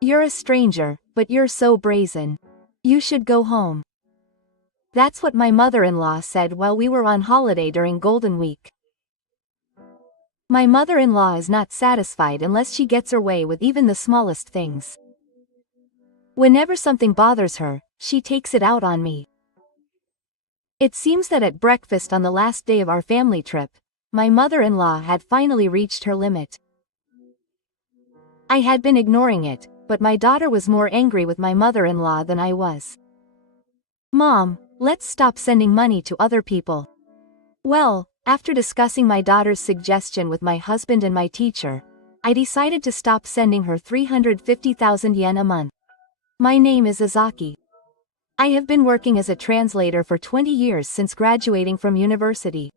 You're a stranger, but you're so brazen. You should go home. That's what my mother-in-law said while we were on holiday during Golden Week. My mother-in-law is not satisfied unless she gets her way with even the smallest things. Whenever something bothers her, she takes it out on me. It seems that at breakfast on the last day of our family trip, my mother-in-law had finally reached her limit. I had been ignoring it, but my daughter was more angry with my mother-in-law than I was. Mom, let's stop sending money to other people. Well, after discussing my daughter's suggestion with my husband and my teacher, I decided to stop sending her 350,000 yen a month. My name is Izaki. I have been working as a translator for 20 years since graduating from university.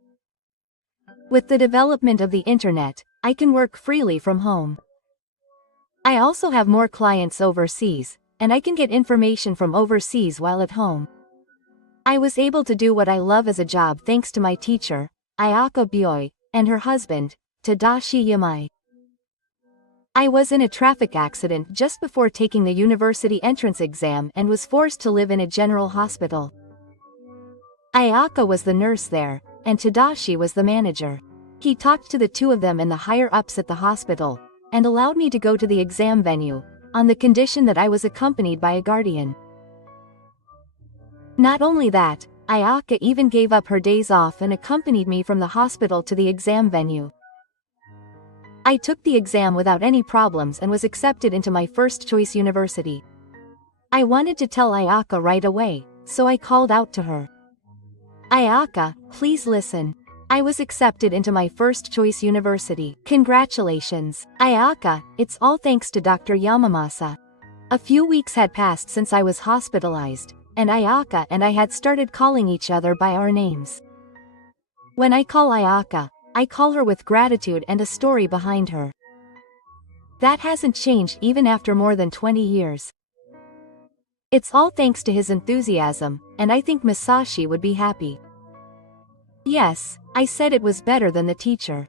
With the development of the internet, I can work freely from home. I also have more clients overseas, and I can get information from overseas while at home. I was able to do what I love as a job thanks to my teacher, Ayaka Byoi, and her husband, Tadashi Yamai. I was in a traffic accident just before taking the university entrance exam and was forced to live in a general hospital. Ayaka was the nurse there, and Tadashi was the manager. He talked to the two of them and the higher-ups at the hospital, and allowed me to go to the exam venue, on the condition that I was accompanied by a guardian. Not only that, Ayaka even gave up her days off and accompanied me from the hospital to the exam venue. I took the exam without any problems and was accepted into my first-choice university. I wanted to tell Ayaka right away, so I called out to her. Ayaka, please listen. I was accepted into my first-choice university. Congratulations. Ayaka, it's all thanks to Dr. Yamamasa. A few weeks had passed since I was hospitalized, and Ayaka and I had started calling each other by our names. When I call Ayaka, I call her with gratitude and a story behind her. That hasn't changed even after more than 20 years. It's all thanks to his enthusiasm, and I think Masashi would be happy. Yes, I said it was better than the teacher.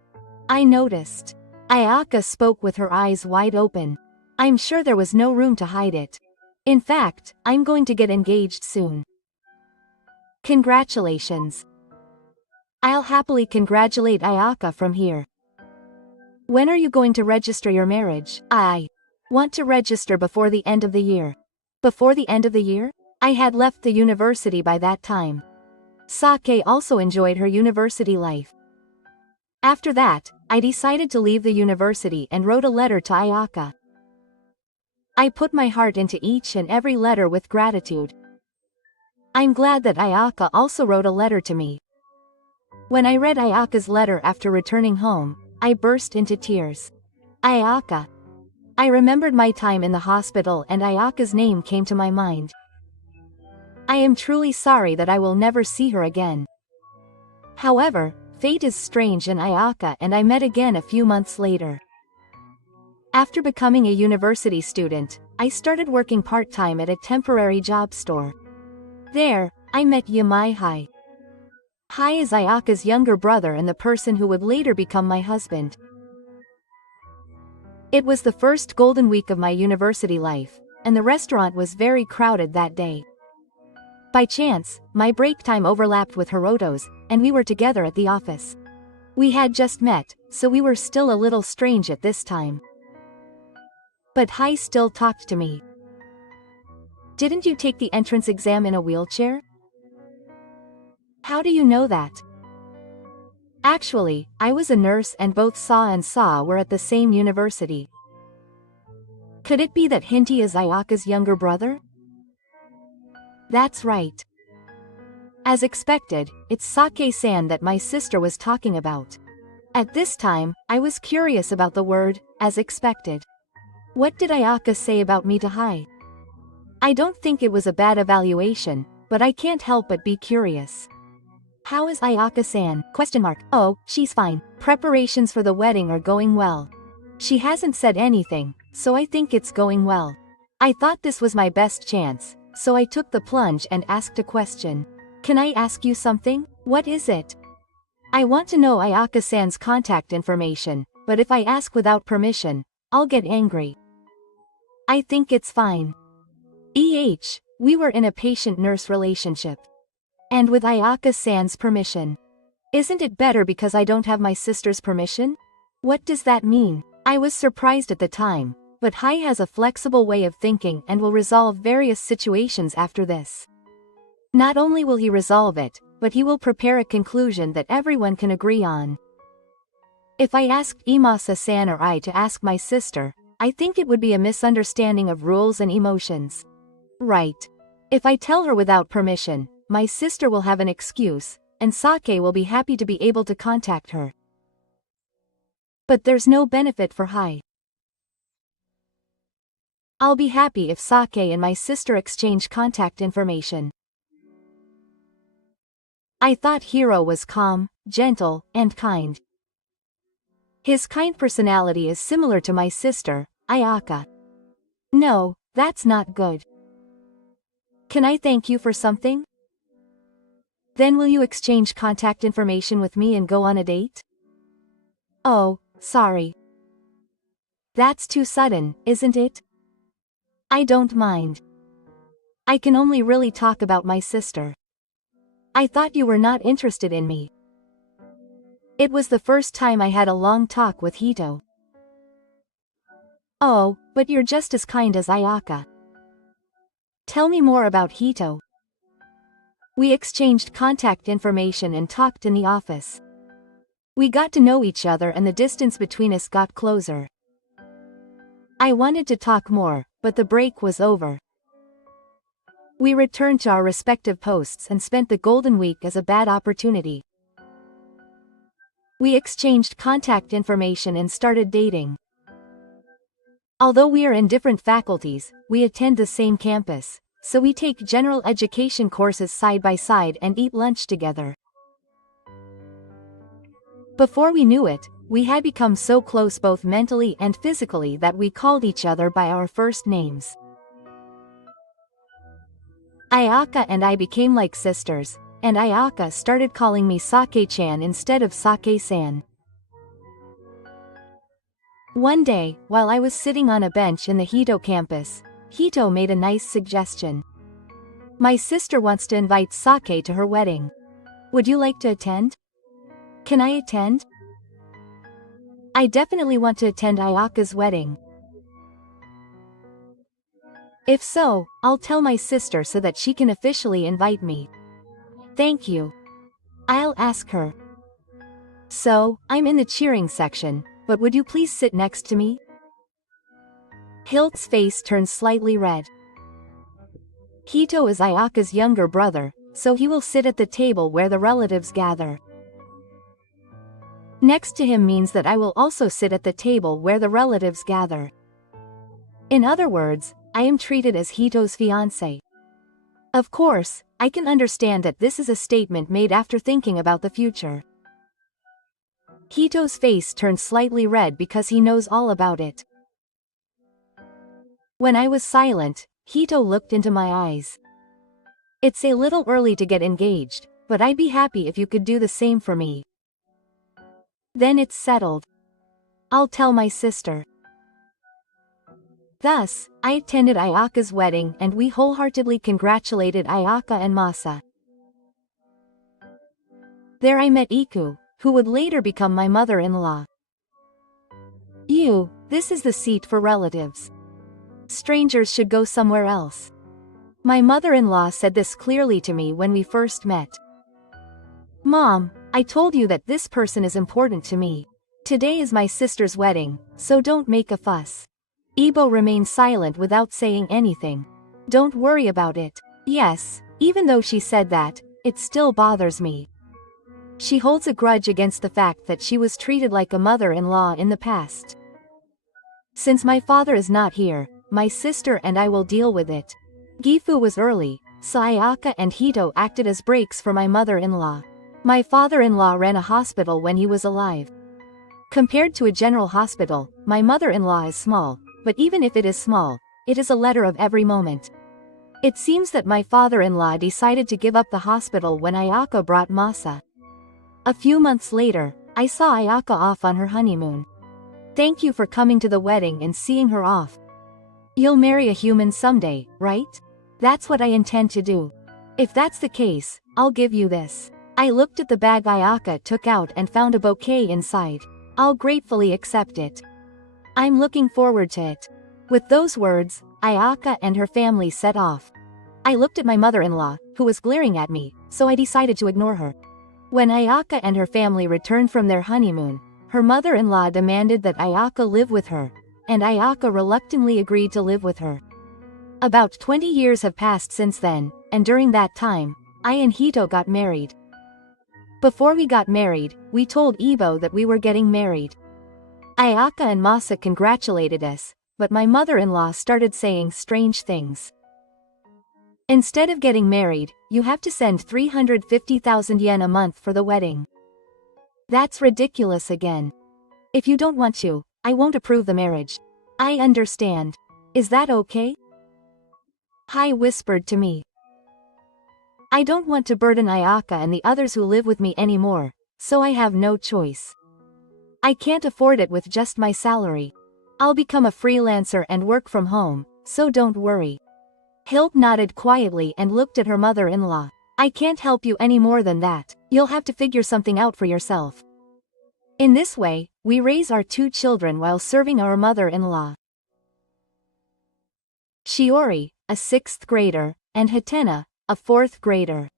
I noticed. Ayaka spoke with her eyes wide open. I'm sure there was no room to hide it. In fact, I'm going to get engaged soon. Congratulations. I'll happily congratulate Ayaka from here. When are you going to register your marriage? I want to register before the end of the year. Before the end of the year? I had left the university by that time. Sake also enjoyed her university life. After that, I decided to leave the university and wrote a letter to Ayaka. I put my heart into each and every letter with gratitude. I'm glad that Ayaka also wrote a letter to me. When I read Ayaka's letter after returning home, I burst into tears. Ayaka. I remembered my time in the hospital and Ayaka's name came to my mind. I am truly sorry that I will never see her again. However, fate is strange and Ayaka and I met again a few months later. After becoming a university student, I started working part-time at a temporary job store. There, I met Yamai Hai. Hai is Ayaka's younger brother and the person who would later become my husband. It was the first golden week of my university life, and the restaurant was very crowded that day. By chance, my break time overlapped with Hiroto's, and we were together at the office. We had just met, so we were still a little strange at this time. But Hai still talked to me. Didn't you take the entrance exam in a wheelchair? How do you know that? Actually, I was a nurse and both Sa and Sa were at the same university. Could it be that Hinty is Ayaka's younger brother? That's right. As expected, it's Sake-san that my sister was talking about. At this time, I was curious about the word, as expected. What did Ayaka say about me to Hai? I don't think it was a bad evaluation, but I can't help but be curious. How is Ayaka-san? Oh, she's fine. Preparations for the wedding are going well. She hasn't said anything, so I think it's going well. I thought this was my best chance, so I took the plunge and asked a question. Can I ask you something? What is it? I want to know Ayaka-san's contact information, but if I ask without permission, I'll get angry. I think it's fine. We were in a patient-nurse relationship. And with Ayaka-san's permission. Isn't it better because I don't have my sister's permission? What does that mean? I was surprised at the time, but Hai has a flexible way of thinking and will resolve various situations after this. Not only will he resolve it, but he will prepare a conclusion that everyone can agree on. If I asked Imasa-san or I to ask my sister, I think it would be a misunderstanding of rules and emotions. Right. If I tell her without permission, my sister will have an excuse, and Sake will be happy to be able to contact her. But there's no benefit for Hai. I'll be happy if Sake and my sister exchange contact information. I thought Hiro was calm, gentle, and kind. His kind personality is similar to my sister, Ayaka. No, that's not good. Can I thank you for something? Then will you exchange contact information with me and go on a date? Oh, sorry. That's too sudden, isn't it? I don't mind. I can only really talk about my sister. I thought you were not interested in me. It was the first time I had a long talk with Hito. Oh, but you're just as kind as Ayaka. Tell me more about Hito. We exchanged contact information and talked in the office. We got to know each other and the distance between us got closer. I wanted to talk more, but the break was over. We returned to our respective posts and spent the Golden Week as a bad opportunity. We exchanged contact information and started dating. Although we are in different faculties, we attend the same campus, so we take general education courses side by side and eat lunch together. Before we knew it, we had become so close both mentally and physically that we called each other by our first names. Ayaka and I became like sisters, and Ayaka started calling me Sake-chan instead of Sake-san. One day, while I was sitting on a bench in the Hito campus, Hito made a nice suggestion. My sister wants to invite Sake to her wedding. Would you like to attend? Can I attend? I definitely want to attend Ayaka's wedding. If so, I'll tell my sister so that she can officially invite me. Thank you. I'll ask her. So, I'm in the cheering section, but would you please sit next to me? Hilt's face turned slightly red. Hito is Ayaka's younger brother, so he will sit at the table where the relatives gather. Next to him means that I will also sit at the table where the relatives gather. In other words, I am treated as Hito's fiancé. Of course, I can understand that this is a statement made after thinking about the future. Hito's face turned slightly red because he knows all about it. When I was silent, Hito looked into my eyes. It's a little early to get engaged, but I'd be happy if you could do the same for me. Then it's settled. I'll tell my sister. Thus, I attended Ayaka's wedding and we wholeheartedly congratulated Ayaka and Masa. There I met Iku, who would later become my mother-in-law. This is the seat for relatives. Strangers should go somewhere else. My mother-in-law said this clearly to me when we first met. Mom, I told you that this person is important to me. Today is my sister's wedding, so don't make a fuss. Ibo remained silent without saying anything. Don't worry about it. Yes, even though she said that, it still bothers me. She holds a grudge against the fact that she was treated like a mother-in-law in the past. Since my father is not here, my sister and I will deal with it. Gifu was early, so Ayaka and Hito acted as breaks for my mother-in-law. My father-in-law ran a hospital when he was alive. Compared to a general hospital, my mother-in-law is small, but even if it is small, it is a letter of every moment. It seems that my father-in-law decided to give up the hospital when Ayaka brought Masa. A few months later, I saw Ayaka off on her honeymoon. Thank you for coming to the wedding and seeing her off. You'll marry a human someday, right? That's what I intend to do. If that's the case, I'll give you this. I looked at the bag Ayaka took out and found a bouquet inside. I'll gratefully accept it. I'm looking forward to it. With those words, Ayaka and her family set off. I looked at my mother-in-law, who was glaring at me, so I decided to ignore her. When Ayaka and her family returned from their honeymoon, her mother-in-law demanded that Ayaka live with her, and Ayaka reluctantly agreed to live with her. About 20 years have passed since then, and during that time, I and Hito got married. Before we got married, we told Ibo that we were getting married. Ayaka and Masa congratulated us, but my mother-in-law started saying strange things. Instead of getting married, you have to send 350,000 yen a month for the wedding. That's ridiculous again. If you don't want to, I won't approve the marriage. I understand. Is that okay? Hai whispered to me. I don't want to burden Ayaka and the others who live with me anymore, so I have no choice. I can't afford it with just my salary. I'll become a freelancer and work from home, so don't worry. Hilp nodded quietly and looked at her mother-in-law. I can't help you any more than that. You'll have to figure something out for yourself. In this way, we raise our 2 children while serving our mother-in-law. Shiori, a 6th grader, and Hatena, a 4th grader.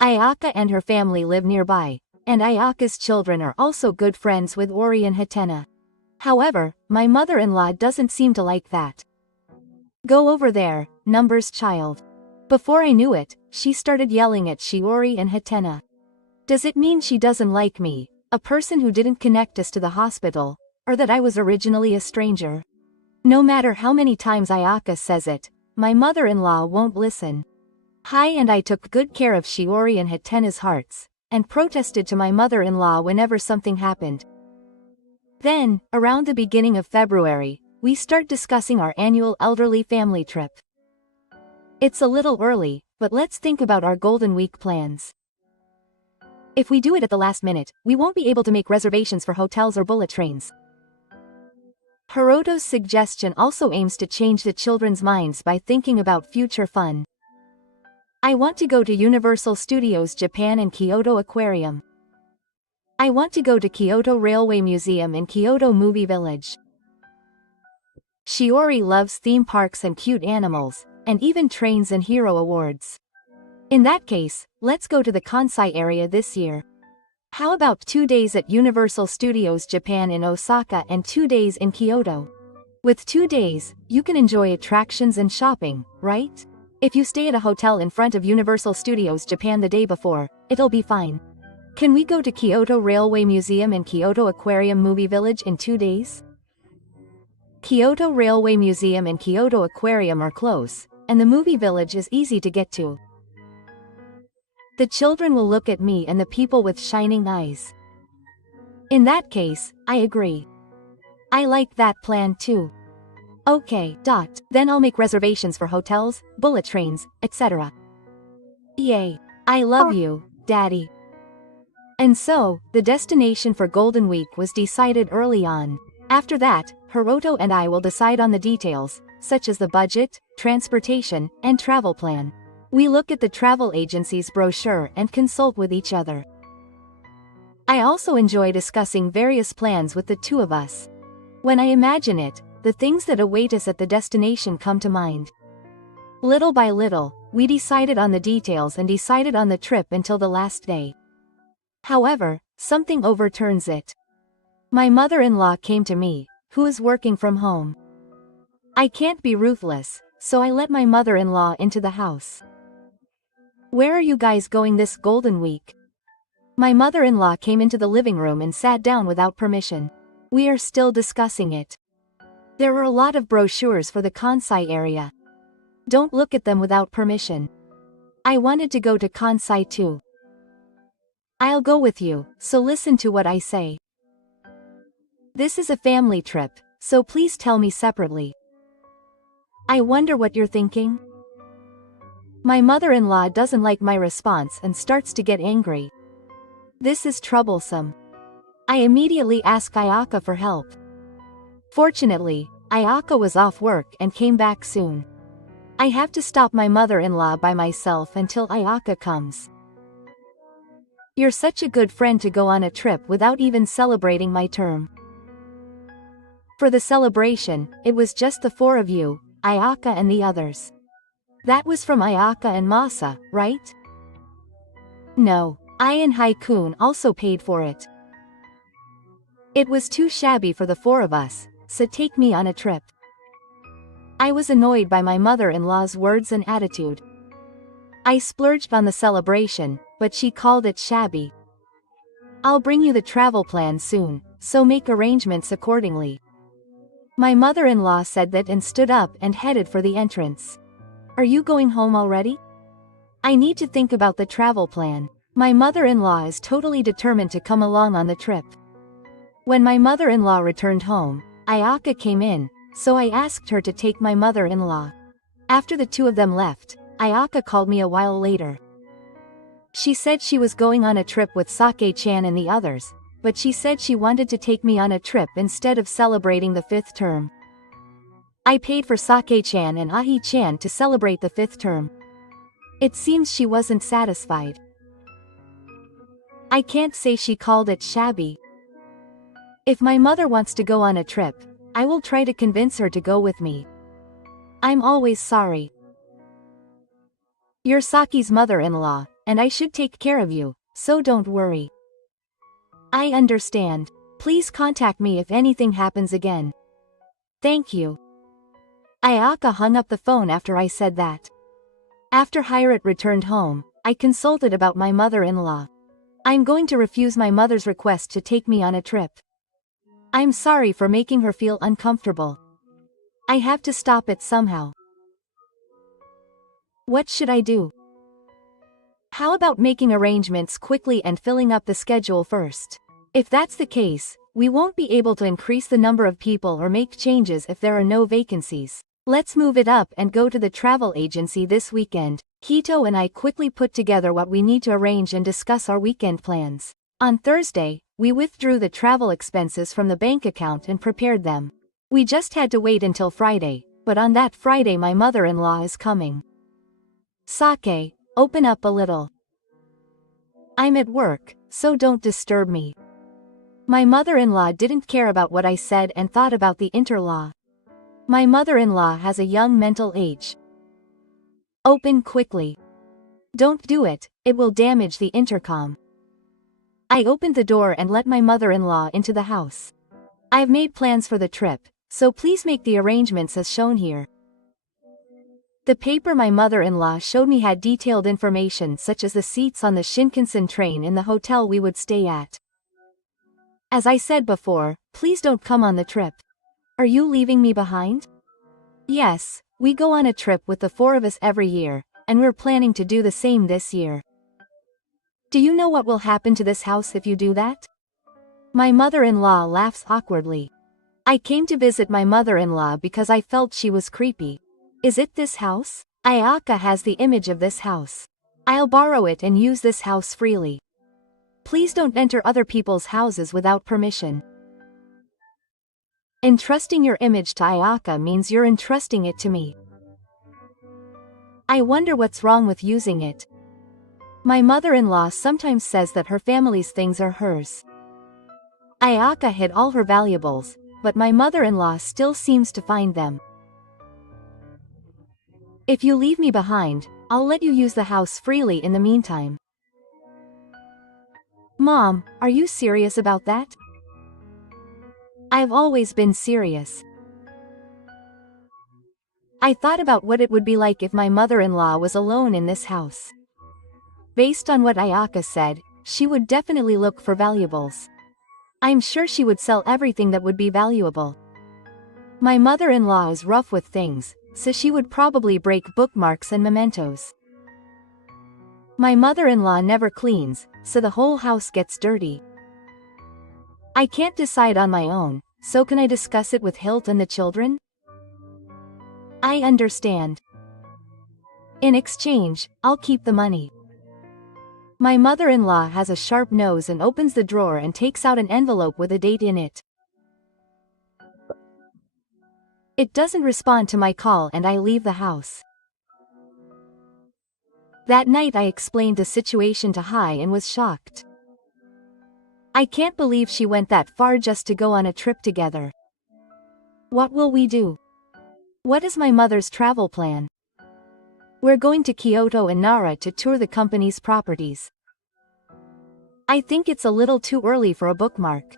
Ayaka and her family live nearby, and Ayaka's children are also good friends with Ori and Hatena. However, my mother-in-law doesn't seem to like that. Go over there, Number's child. Before I knew it, she started yelling at Shiori and Hatena. Does it mean she doesn't like me, a person who didn't connect us to the hospital, or that I was originally a stranger? No matter how many times Ayaka says it, my mother-in-law won't listen. Hai and I took good care of Shiori and Hatena's hearts, and protested to my mother-in-law whenever something happened. Then, around the beginning of February, we start discussing our annual elderly family trip. It's a little early, but let's think about our Golden Week plans. If we do it at the last minute, we won't be able to make reservations for hotels or bullet trains. Hiroto's suggestion also aims to change the children's minds by thinking about future fun. I want to go to Universal Studios Japan and Kyoto Aquarium. I want to go to Kyoto Railway Museum and Kyoto Movie Village. Shiori loves theme parks and cute animals, and even trains and hero awards. In that case, let's go to the Kansai area this year. How about 2 days at Universal Studios Japan in Osaka and 2 days in Kyoto? With 2 days, you can enjoy attractions and shopping, right? If you stay at a hotel in front of Universal Studios Japan the day before, it'll be fine. Can we go to Kyoto Railway Museum and Kyoto Aquarium Movie Village in 2 days? Kyoto Railway Museum and Kyoto Aquarium are close, and the movie village is easy to get to. The children will look at me and the people with shining eyes. In that case, I agree. I like that plan too. Okay, then I'll make reservations for hotels, bullet trains, etc. Yay. I love you, Daddy. And so, the destination for Golden Week was decided early on. After that, Hiroto and I will decide on the details, such as the budget, transportation, and travel plan. We look at the travel agency's brochure and consult with each other. I also enjoy discussing various plans with the 2 of us. When I imagine it, the things that await us at the destination come to mind. Little by little, we decided on the details and decided on the trip until the last day. However, something overturns it. My mother-in-law came to me, who is working from home. I can't be ruthless, so I let my mother-in-law into the house. Where are you guys going this Golden Week? My mother-in-law came into the living room and sat down without permission. We are still discussing it. There were a lot of brochures for the Kansai area. Don't look at them without permission. I wanted to go to Kansai too. I'll go with you, so listen to what I say. This is a family trip, so please tell me separately. I wonder what you're thinking? My mother-in-law doesn't like my response and starts to get angry. This is troublesome. I immediately ask Ayaka for help. Fortunately, Ayaka was off work and came back soon. I have to stop my mother-in-law by myself until Ayaka comes. You're such a good friend to go on a trip without even celebrating my term. For the celebration, it was just the four of you, Ayaka and the others. That was from Ayaka and Masa, right? No, I and Haikun also paid for it. It was too shabby for the four of us, so take me on a trip. I was annoyed by my mother-in-law's words and attitude. I splurged on the celebration, but she called it shabby. I'll bring you the travel plan soon, so make arrangements accordingly. My mother-in-law said that and stood up and headed for the entrance. Are you going home already? I need to think about the travel plan. My mother-in-law is totally determined to come along on the trip. When my mother-in-law returned home, Ayaka came in, so I asked her to take my mother-in-law. After the two of them left, Ayaka called me a while later. She said she was going on a trip with Sake-chan and the others, but she said she wanted to take me on a trip instead of celebrating the 5th term. I paid for Sake-chan and Ahi-chan to celebrate the 5th term. It seems she wasn't satisfied. I can't say she called it shabby. If my mother wants to go on a trip, I will try to convince her to go with me. I'm always sorry. You're Saki's mother-in-law, and I should take care of you, so don't worry. I understand. Please contact me if anything happens again. Thank you. Ayaka hung up the phone after I said that. After Hirat returned home, I consulted about my mother-in-law. I'm going to refuse my mother's request to take me on a trip. I'm sorry for making her feel uncomfortable. I have to stop it somehow. What should I do? How about making arrangements quickly and filling up the schedule first? If that's the case, we won't be able to increase the number of people or make changes if there are no vacancies. Let's move it up and go to the travel agency this weekend. Hito and I quickly put together what we need to arrange and discuss our weekend plans. On Thursday, we withdrew the travel expenses from the bank account and prepared them. We just had to wait until Friday, but on that Friday my mother-in-law is coming. Sake, open up a little. I'm at work, so don't disturb me. My mother-in-law didn't care about what I said and thought about the inter-law. My mother-in-law has a young mental age. Open quickly. Don't do it, it will damage the intercom. I opened the door and let my mother-in-law into the house. I've made plans for the trip, so please make the arrangements as shown here. The paper my mother-in-law showed me had detailed information such as the seats on the Shinkansen train in the hotel we would stay at. As I said before, please don't come on the trip. Are you leaving me behind? Yes, we go on a trip with the four of us every year, and we're planning to do the same this year. Do you know what will happen to this house if you do that? My mother-in-law laughs awkwardly. I came to visit my mother-in-law because I felt she was creepy. Is it this house? Ayaka has the image of this house. I'll borrow it and use this house freely. Please don't enter other people's houses without permission. Entrusting your image to Ayaka means you're entrusting it to me. I wonder what's wrong with using it. My mother-in-law sometimes says that her family's things are hers. Ayaka hid all her valuables, but my mother-in-law still seems to find them. If you leave me behind, I'll let you use the house freely in the meantime. Mom, are you serious about that? I've always been serious. I thought about what it would be like if my mother-in-law was alone in this house. Based on what Ayaka said, she would definitely look for valuables. I'm sure she would sell everything that would be valuable. My mother-in-law is rough with things, so she would probably break bookmarks and mementos. My mother-in-law never cleans, so the whole house gets dirty. I can't decide on my own, so can I discuss it with Hilt and the children? I understand. In exchange, I'll keep the money. My mother-in-law has a sharp nose and opens the drawer and takes out an envelope with a date in it. It doesn't respond to my call and I leave the house. That night I explained the situation to Hai and was shocked. I can't believe she went that far just to go on a trip together. What will we do? What is my mother's travel plan? We're going to Kyoto and Nara to tour the company's properties. I think it's a little too early for a bookmark.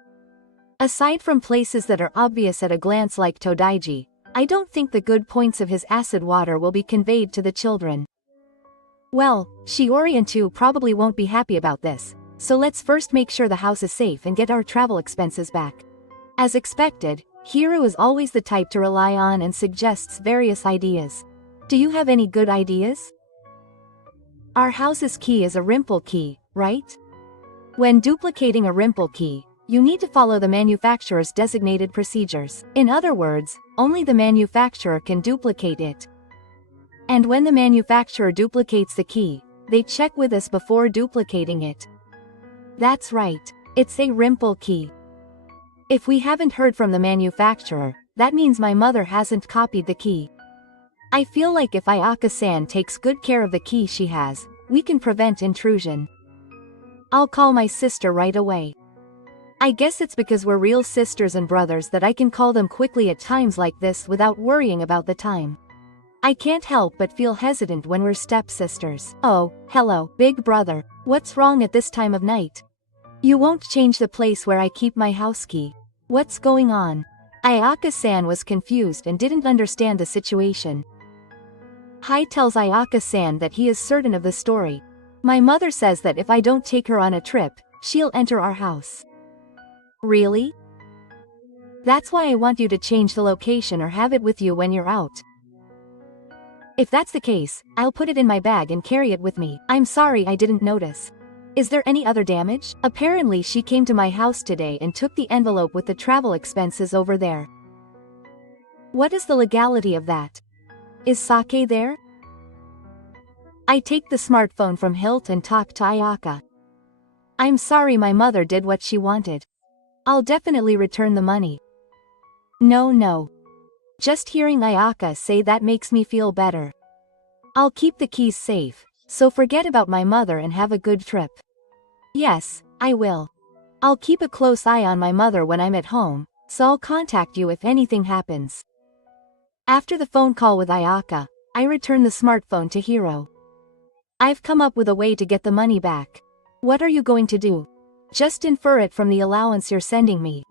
Aside from places that are obvious at a glance like Todaiji, I don't think the good points of his acid water will be conveyed to the children. Well, Shiori and Tu probably won't be happy about this, so let's first make sure the house is safe and get our travel expenses back. As expected, Hiro is always the type to rely on and suggests various ideas. Do you have any good ideas? Our house's key is a rimple key, right? When duplicating a rimple key, you need to follow the manufacturer's designated procedures. In other words, only the manufacturer can duplicate it. And when the manufacturer duplicates the key, they check with us before duplicating it. That's right, it's a rimple key. If we haven't heard from the manufacturer, that means my mother hasn't copied the key. I feel like if Ayaka-san takes good care of the key she has, we can prevent intrusion. I'll call my sister right away. I guess it's because we're real sisters and brothers that I can call them quickly at times like this without worrying about the time. I can't help but feel hesitant when we're stepsisters. Oh, hello, big brother. What's wrong at this time of night? You won't change the place where I keep my house key. What's going on? Ayaka-san was confused and didn't understand the situation. Hai tells Ayaka-san that he is certain of the story. My mother says that if I don't take her on a trip, she'll enter our house. Really? That's why I want you to change the location or have it with you when you're out. If that's the case, I'll put it in my bag and carry it with me. I'm sorry I didn't notice. Is there any other damage? Apparently she came to my house today and took the envelope with the travel expenses over there. What is the legality of that? Is Sake there? I take the smartphone from Hilt and talk to Ayaka. I'm sorry my mother did what she wanted. I'll definitely return the money. No. Just hearing Ayaka say that makes me feel better. I'll keep the keys safe, so forget about my mother and have a good trip. Yes, I will. I'll keep a close eye on my mother when I'm at home, so I'll contact you if anything happens. After the phone call with Ayaka, I return the smartphone to Hiro. I've come up with a way to get the money back. What are you going to do? Just infer it from the allowance you're sending me.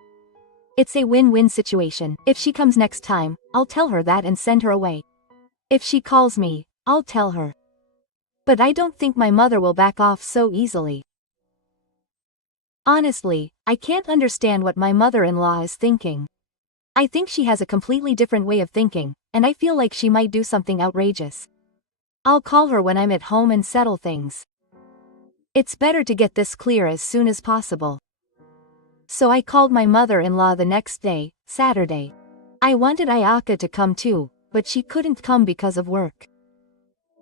It's a win-win situation. If she comes next time, I'll tell her that and send her away. If she calls me, I'll tell her. But I don't think my mother will back off so easily. Honestly, I can't understand what my mother-in-law is thinking. I think she has a completely different way of thinking, and I feel like she might do something outrageous. I'll call her when I'm at home and settle things. It's better to get this clear as soon as possible. So I called my mother-in-law the next day, Saturday. I wanted Ayaka to come too, but she couldn't come because of work.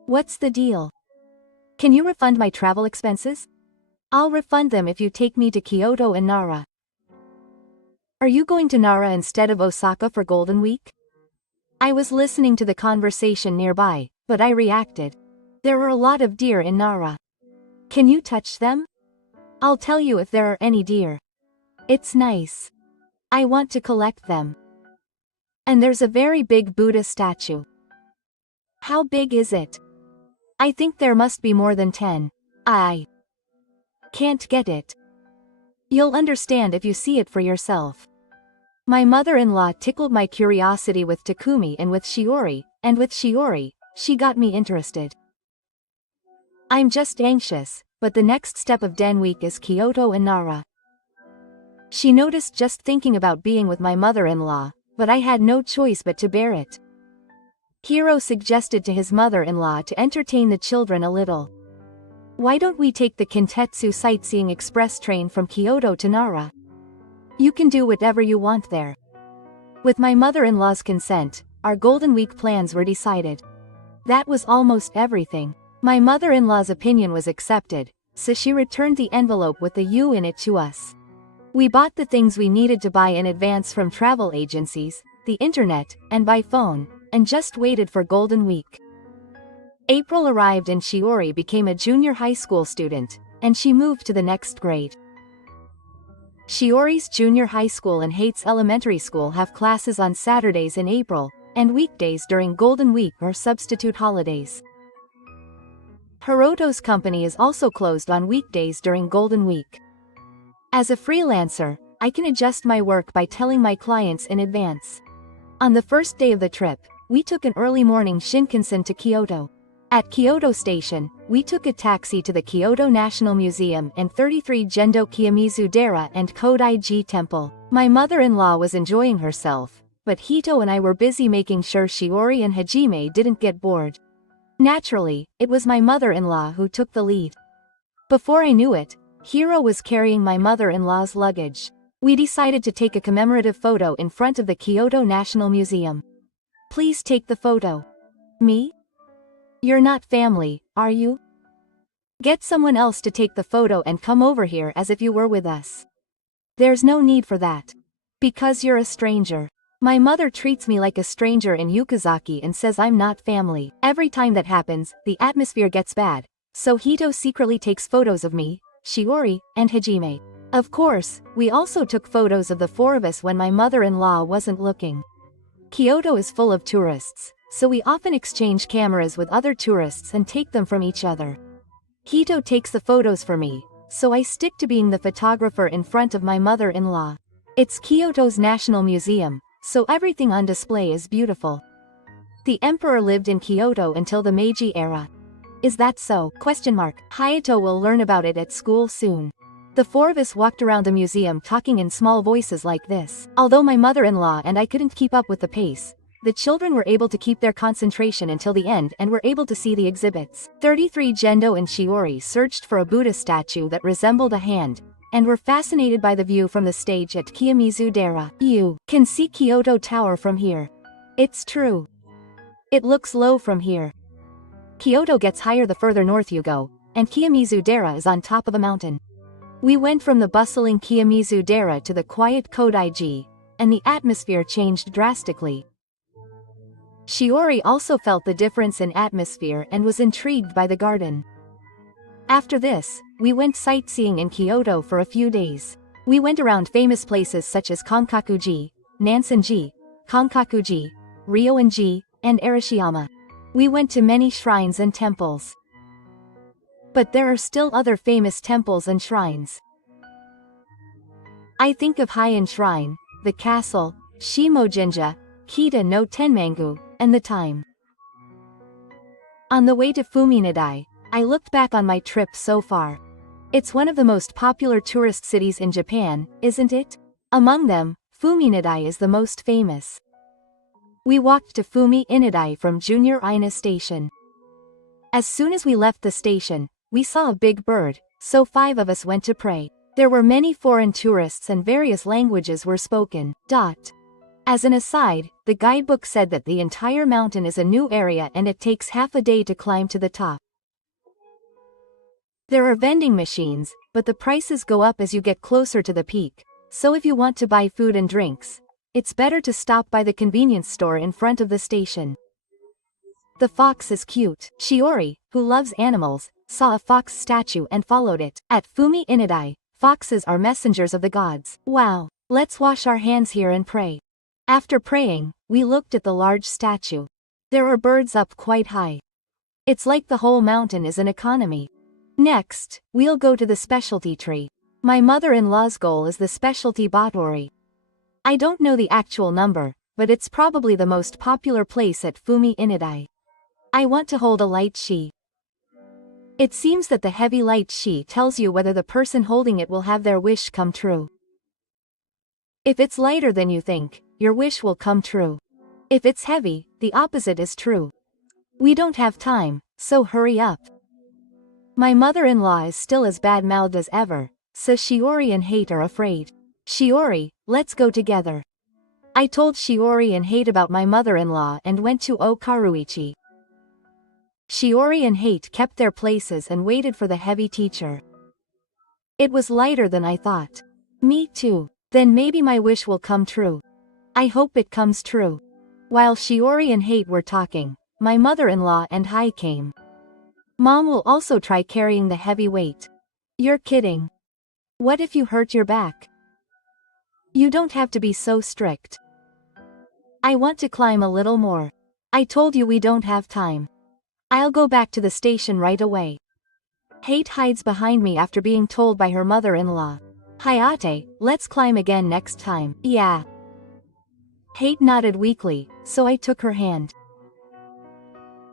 What's the deal? Can you refund my travel expenses? I'll refund them if you take me to Kyoto and Nara. Are you going to Nara instead of Osaka for Golden Week? I was listening to the conversation nearby, but I reacted. There are a lot of deer in Nara. Can you touch them? I'll tell you if there are any deer. It's nice. I want to collect them. And there's a very big Buddha statue. How big is it? I think there must be more than 10. I can't get it. You'll understand if you see it for yourself. My mother-in-law tickled my curiosity with Takumi and with Shiori, she got me interested. I'm just anxious, but the next step of Den Week is Kyoto and Nara. She noticed just thinking about being with my mother-in-law, but I had no choice but to bear it. Hiro suggested to his mother-in-law to entertain the children a little. Why don't we take the Kintetsu sightseeing express train from Kyoto to Nara? You can do whatever you want there. With my mother-in-law's consent, our Golden Week plans were decided. That was almost everything. My mother-in-law's opinion was accepted, so she returned the envelope with the U in it to us. We bought the things we needed to buy in advance from travel agencies, the internet, and by phone, and just waited for Golden Week. April arrived and Shiori became a junior high school student, and she moved to the next grade. Shiori's junior high school and Hate's elementary school have classes on Saturdays in April, and weekdays during Golden Week or substitute holidays. Hiroto's company is also closed on weekdays during Golden Week. As a freelancer, I can adjust my work by telling my clients in advance. On the first day of the trip, we took an early morning Shinkansen to Kyoto. At Kyoto Station, we took a taxi to the Kyoto National Museum and 33 Gendo Kiyomizu Dera and Kodai-ji Temple. My mother-in-law was enjoying herself, but Hito and I were busy making sure Shiori and Hajime didn't get bored. Naturally, it was my mother-in-law who took the lead. Before I knew it, Hiro was carrying my mother-in-law's luggage. We decided to take a commemorative photo in front of the Kyoto National Museum. Please take the photo. Me? You're not family, are you? Get someone else to take the photo and come over here as if you were with us. There's no need for that. Because you're a stranger. My mother treats me like a stranger in Yukazaki and says I'm not family. Every time that happens, the atmosphere gets bad, so Hito secretly takes photos of me, Shiori, and Hajime. Of course, we also took photos of the four of us when my mother-in-law wasn't looking. Kyoto is full of tourists, so we often exchange cameras with other tourists and take them from each other. Hito takes the photos for me, so I stick to being the photographer in front of my mother-in-law. It's Kyoto's National Museum, so everything on display is beautiful. The emperor lived in Kyoto until the Meiji era. Is that so? Hayato will learn about it at school soon. The four of us walked around the museum talking in small voices like this. Although my mother-in-law and I couldn't keep up with the pace, the children were able to keep their concentration until the end and were able to see the exhibits. 33 Gendo and Shiori searched for a Buddha statue that resembled a hand, and were fascinated by the view from the stage at Kiyomizu Dera. You can see Kyoto Tower from here. It's true. It looks low from here. Kyoto gets higher the further north you go, and Kiyomizu Dera is on top of a mountain. We went from the bustling Kiyomizu Dera to the quiet Kodai-ji, and the atmosphere changed drastically. Shiori also felt the difference in atmosphere and was intrigued by the garden. After this, we went sightseeing in Kyoto for a few days. We went around famous places such as Kankaku-ji, Nansen-ji, Kankaku-ji, Ryoan-ji, and Arashiyama. We went to many shrines and temples. But there are still other famous temples and shrines. I think of Heian Shrine, the castle, Shimojinja, Kita no Tenmangu, and the time. On the way to Fuminadai, I looked back on my trip so far. It's one of the most popular tourist cities in Japan, isn't it? Among them, Fuminadai is the most famous. We walked to Fumi Inadai from Junior Ina Station. As soon as we left the station, we saw a big bird, so 5 of us went to pray. There were many foreign tourists and various languages were spoken. As an aside, the guidebook said that the entire mountain is a new area and it takes half a day to climb to the top. There are vending machines, but the prices go up as you get closer to the peak, so if you want to buy food and drinks, it's better to stop by the convenience store in front of the station. The fox is cute. Shiori, who loves animals, saw a fox statue and followed it. At Fumi Inadai, foxes are messengers of the gods. Wow, let's wash our hands here and pray. After praying, we looked at the large statue. There are birds up quite high. It's like the whole mountain is an economy. Next, we'll go to the specialty tree. My mother-in-law's goal is the specialty Botori. I don't know the actual number, but it's probably the most popular place at Fumi Inadai. I want to hold a light shi. It seems that the heavy light shi tells you whether the person holding it will have their wish come true. If it's lighter than you think, your wish will come true. If it's heavy, the opposite is true. We don't have time, so hurry up. My mother-in-law is still as bad-mouthed as ever, so Shiori and Hate are afraid. Shiori, let's go together. I told Shiori and Hate about my mother-in-law and went to Okaruichi. Shiori and Hate kept their places and waited for the heavy teacher. It was lighter than I thought. Me too. Then maybe my wish will come true. I hope it comes true. While Shiori and Hate were talking, my mother-in-law and Hai came. Mom will also try carrying the heavy weight. You're kidding. What if you hurt your back? You don't have to be so strict. I want to climb a little more. I told you we don't have time. I'll go back to the station right away. Hate hides behind me after being told by her mother-in-law. Hayate, let's climb again next time. Yeah. Hate nodded weakly, so I took her hand.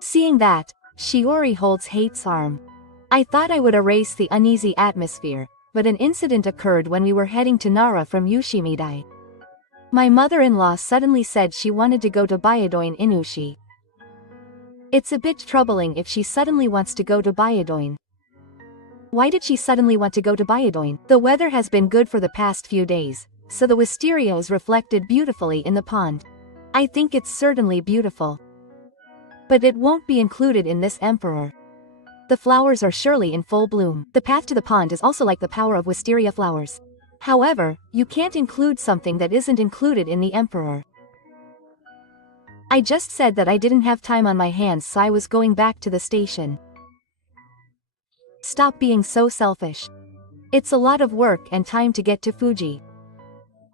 Seeing that, Shiori holds Hate's arm. I thought I would erase the uneasy atmosphere, but an incident occurred when we were heading to Nara from Yoshimidai. My mother-in-law suddenly said she wanted to go to Bayadoin Inushi. It's a bit troubling if she suddenly wants to go to Bayadoin. Why did she suddenly want to go to Bayadoin? The weather has been good for the past few days, so the wisteria is reflected beautifully in the pond. I think it's certainly beautiful. But it won't be included in this emperor. The flowers are surely in full bloom. The path to the pond is also like the power of wisteria flowers. However, you can't include something that isn't included in the emperor. I just said that I didn't have time on my hands, so I was going back to the station. Stop being so selfish. It's a lot of work and time to get to Fuji.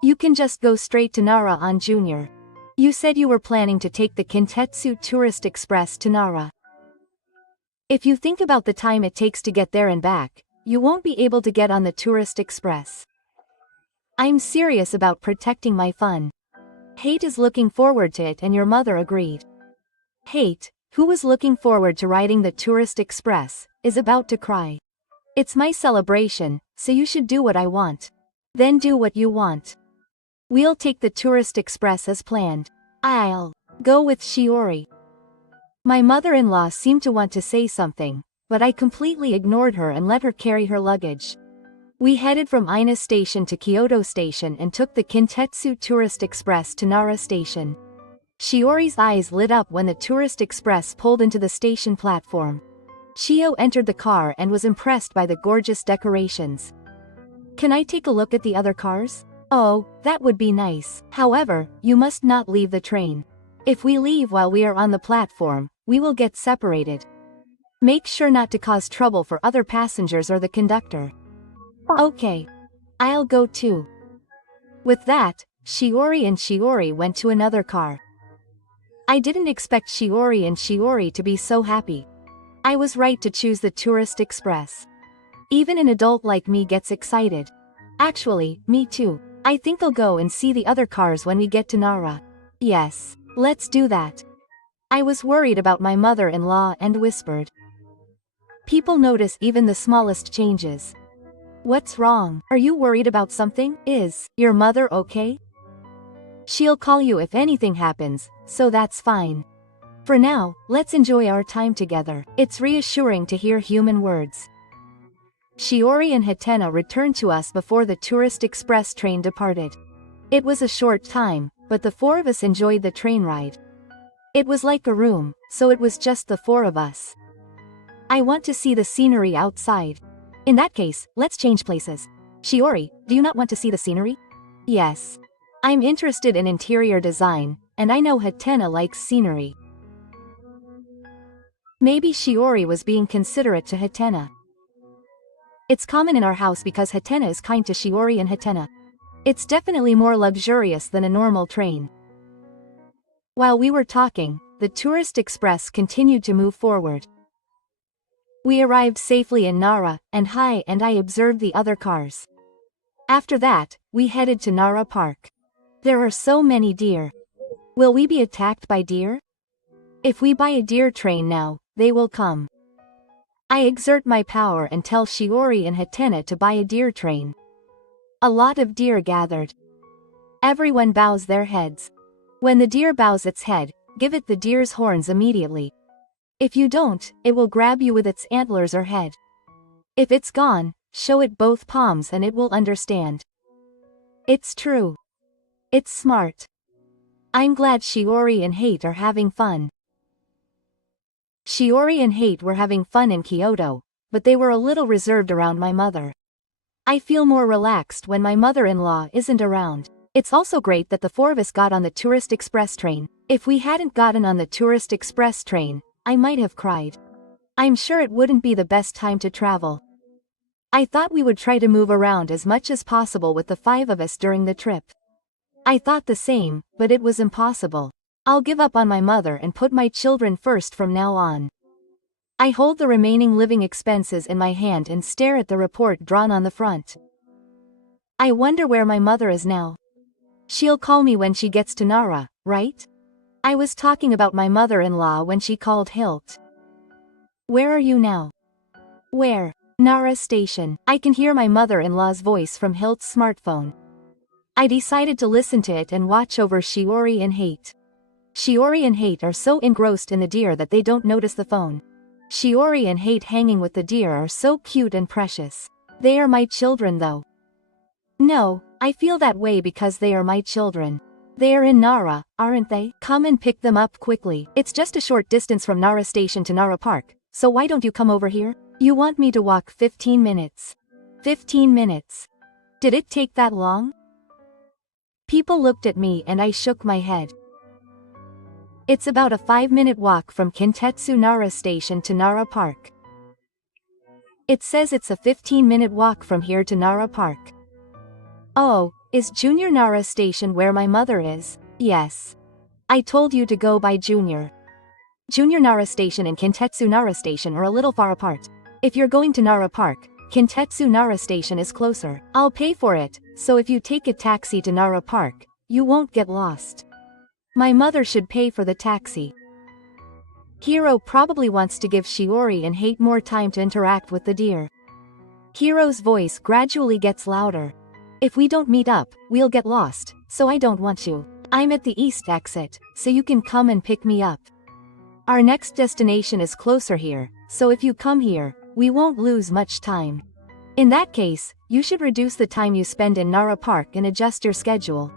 You can just go straight to Nara on Junior. You said you were planning to take the Kintetsu Tourist Express to Nara. If you think about the time it takes to get there and back, you won't be able to get on the Tourist Express. I'm serious about protecting my fun. Hate is looking forward to it and your mother agreed. Hate, who was looking forward to riding the Tourist Express, is about to cry. It's my celebration, so you should do what I want. Then do what you want. We'll take the Tourist Express as planned. I'll go with Shiori. My mother-in-law seemed to want to say something, but I completely ignored her and let her carry her luggage. We headed from Ina Station to Kyoto Station and took the Kintetsu Tourist Express to Nara Station. Shiori's eyes lit up when the Tourist Express pulled into the station platform. Chio entered the car and was impressed by the gorgeous decorations. Can I take a look at the other cars? Oh, that would be nice. However, you must not leave the train. If we leave while we are on the platform, we will get separated. Make sure not to cause trouble for other passengers or the conductor. Okay. I'll go too. With that, Shiori went to another car. I didn't expect Shiori to be so happy. I was right to choose the Tourist Express. Even an adult like me gets excited. Actually, me too. I think I'll go and see the other cars when we get to Nara. Yes, let's do that. I was worried about my mother-in-law and whispered. People notice even the smallest changes. What's wrong? Are you worried about something? Is your mother okay? She'll call you if anything happens, so that's fine. For now, let's enjoy our time together. It's reassuring to hear human words. Shiori and Hatena returned to us before the Tourist Express train departed. It was a short time, but the four of us enjoyed the train ride. It was like a room, so it was just the four of us. I want to see the scenery outside. In that case, let's change places. Shiori, do you not want to see the scenery? Yes. I'm interested in interior design, and I know Hatena likes scenery. Maybe Shiori was being considerate to Hatena. It's common in our house because Hatena is kind to Shiori and Hatena. It's definitely more luxurious than a normal train. While we were talking, the Tourist Express continued to move forward. We arrived safely in Nara, and Hai and I observed the other cars. After that, we headed to Nara Park. There are so many deer. Will we be attacked by deer? If we buy a deer train now, they will come. I exert my power and tell Shiori and Hatena to buy a deer train. A lot of deer gathered. Everyone bows their heads. When the deer bows its head, give it the deer's horns immediately. If you don't, it will grab you with its antlers or head. If it's gone, show it both palms and it will understand. It's true. It's smart. I'm glad Shiori and Hate are having fun. Shiori and Hate were having fun in Kyoto, but they were a little reserved around my mother. I feel more relaxed when my mother-in-law isn't around. It's also great that the four of us got on the tourist express train. If we hadn't gotten on the tourist express train, I might have cried. I'm sure it wouldn't be the best time to travel. I thought we would try to move around as much as possible with the five of us during the trip. I thought the same, but it was impossible. I'll give up on my mother and put my children first from now on. I hold the remaining living expenses in my hand and stare at the report drawn on the front. I wonder where my mother is now. She'll call me when she gets to Nara, right? I was talking about my mother-in-law when she called Hilt. Where are you now? Where? Nara Station. I can hear my mother-in-law's voice from Hilt's smartphone. I decided to listen to it and watch over Shiori and Hate. Shiori and Hate are so engrossed in the deer that they don't notice the phone. Shiori and Hate hanging with the deer are so cute and precious. They are my children though. No, I feel that way because they are my children. They are in Nara, aren't they? Come and pick them up quickly. It's just a short distance from Nara Station to Nara Park, so why don't you come over here? You want me to walk 15 minutes. 15 minutes. Did it take that long? People looked at me and I shook my head. It's about a 5-minute walk from Kintetsu Nara Station to Nara Park. It says it's a 15-minute walk from here to Nara Park. Oh, is Junior Nara Station where my mother is? Yes. I told you to go by Junior. Junior Nara Station and Kintetsu Nara Station are a little far apart. If you're going to Nara Park, Kintetsu Nara Station is closer. I'll pay for it, so if you take a taxi to Nara Park, you won't get lost. My mother should pay for the taxi. Hiro probably wants to give Shiori and Hate more time to interact with the deer. Hiro's voice gradually gets louder. If we don't meet up, we'll get lost, so I don't want to. I'm at the east exit, so you can come and pick me up. Our next destination is closer here, so if you come here, we won't lose much time. In that case, you should reduce the time you spend in Nara Park and adjust your schedule.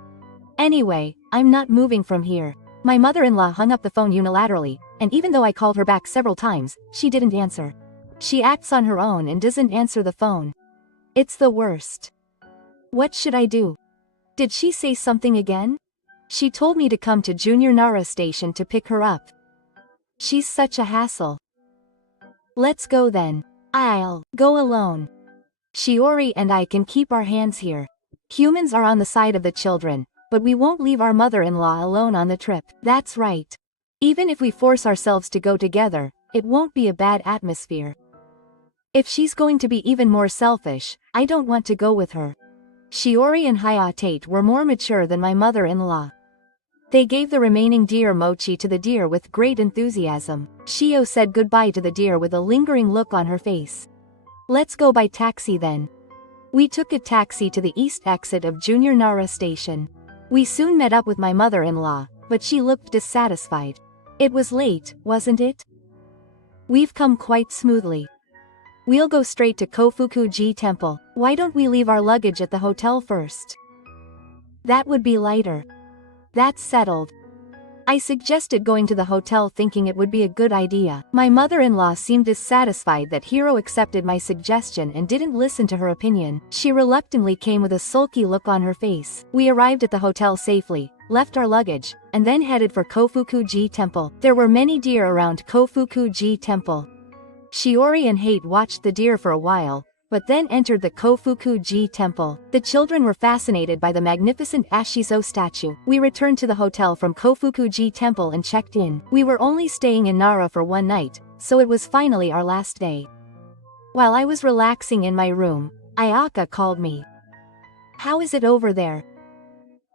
Anyway, I'm not moving from here. My mother-in-law hung up the phone unilaterally, and even though I called her back several times, she didn't answer. She acts on her own and doesn't answer the phone. It's the worst. What should I do? Did she say something again? She told me to come to Junior Nara Station to pick her up. She's such a hassle. Let's go then. I'll go alone. Shiori and I can keep our hands here. Humans are on the side of the children, but we won't leave our mother-in-law alone on the trip. That's right. Even if we force ourselves to go together, it won't be a bad atmosphere. If she's going to be even more selfish, I don't want to go with her. Shiori and Hayatate were more mature than my mother-in-law. They gave the remaining deer mochi to the deer with great enthusiasm. Shio said goodbye to the deer with a lingering look on her face. Let's go by taxi then. We took a taxi to the east exit of Junior Nara Station. We soon met up with my mother-in-law, but she looked dissatisfied. It was late, wasn't it? We've come quite smoothly. We'll go straight to Kofukuji Temple. Why don't we leave our luggage at the hotel first? That would be lighter. That's settled. I suggested going to the hotel thinking it would be a good idea. My mother-in-law seemed dissatisfied that Hiro accepted my suggestion and didn't listen to her opinion. She reluctantly came with a sulky look on her face. We arrived at the hotel safely, left our luggage, and then headed for Kofukuji Temple. There were many deer around Kofukuji Temple. Shiori and Hate watched the deer for a while, but then entered the Kofukuji Temple. The children were fascinated by the magnificent Ashizo statue. We returned to the hotel from Kofukuji Temple and checked in. We were only staying in Nara for one night, so it was finally our last day. While I was relaxing in my room, Ayaka called me. How is it over there?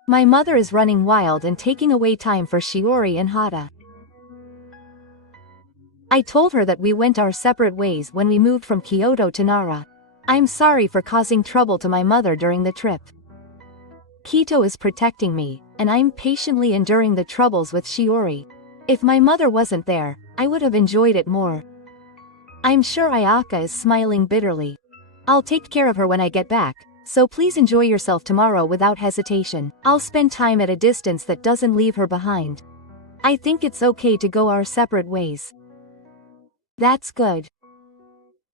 My mother is running wild and taking away time for Shiori and Hata. I told her that we went our separate ways when we moved from Kyoto to Nara. I'm sorry for causing trouble to my mother during the trip. Kito is protecting me, and I'm patiently enduring the troubles with Shiori. If my mother wasn't there, I would have enjoyed it more. I'm sure Ayaka is smiling bitterly. I'll take care of her when I get back, so please enjoy yourself tomorrow without hesitation. I'll spend time at a distance that doesn't leave her behind. I think it's okay to go our separate ways. That's good.